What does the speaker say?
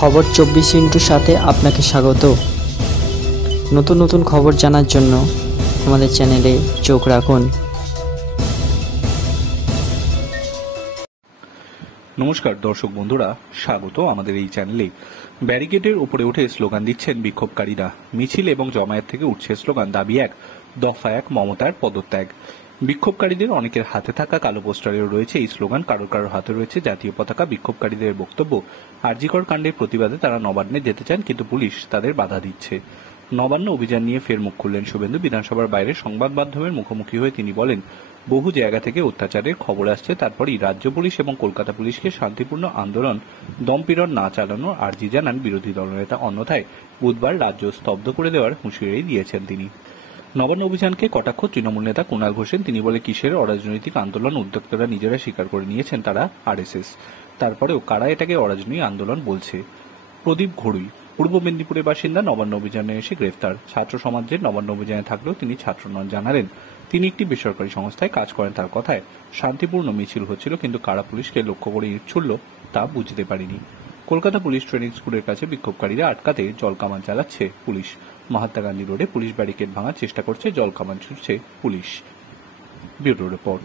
খবর 24 সাথে আপনাকে স্বাগত। নতুন নতুন খবর জানার জন্য আমাদের চ্যানেলে চোখ রাখুন। নমস্কার দর্শক বন্ধুরা, স্বাগত আমাদের এই চ্যানেলে। ব্যারিকেডের উপরে উঠে স্লোগান দিচ্ছেন বিক্ষোভকারীরা। মিছিল এবং জমায়েত থেকে উঠছে স্লোগান, দাবি এক, দফা এক, মমতার পদত্যাগ। বিক্ষোভকারীদের অনেকের হাতে থাকা কালো পোস্টারেও রয়েছে এই স্লোগান, কারোর কারোর হাতে রয়েছে জাতীয় পতাকা। বিক্ষোভকারীদের বক্তব্য, আরজিকর কাণ্ডের প্রতিবাদে তারা নবান্নে যেতে চান, কিন্তু পুলিশ তাদের বাধা দিচ্ছে। নবান্ন অভিযান নিয়ে ফের মুখ খুললেন শুভেন্দু। বিধানসভার বাইরে সংবাদ মাধ্যমের মুখোমুখি হয়ে তিনি বলেন, বহু জায়গা থেকে অত্যাচারের খবর আসছে, তারপরই রাজ্য পুলিশ এবং কলকাতা পুলিশকে শান্তিপূর্ণ আন্দোলন দমপীড়ন না চালানোর আর্জি জানান বিরোধী দলনেতা। অন্যথায় বুধবার রাজ্য স্তব্ধ করে দেওয়ার হুঁশিয়ারি দিয়েছেন তিনি। নবান্ন অভিযানকে কটাক্ষ তৃণমূল নেতা কুণাল ঘোষের। তিনি বলে, কিসের অরাজনৈতিক আন্দোলন? উদ্যোক্তারা নিজেরা স্বীকার করে নিয়েছেন তারা আরএসএস। তারপরেও কারা এটাকে অরাজনৈতিক আন্দোলন বলছে? প্রদীপ ঘড়ুই পূর্ব মেদিনীপুরের বাসিন্দা, নবান্ন অভিযানে এসে গ্রেফতার। ছাত্র সমাজের নবান্ন অভিযানে থাকলেও তিনি ছাত্র নন। জানালেন তিনি একটি বেসরকারি সংস্থায় কাজ করেন। তার কথায়, শান্তিপূর্ণ মিছিল হচ্ছিল, কিন্তু কারা পুলিশকে লক্ষ্য করে ইট ছুড়ল তা বুঝতে পারিনি। কলকাতা পুলিশ ট্রেনিং স্কুলের কাছে বিক্ষোভকারীরা আটকাতে জলকামান চালাচ্ছে পুলিশ। মহাত্মা গান্ধী রোডে পুলিশ ব্যারিকেড ভাঙার চেষ্টা করছে, জলকামান ছুটছে পুলিশ। Bureau report.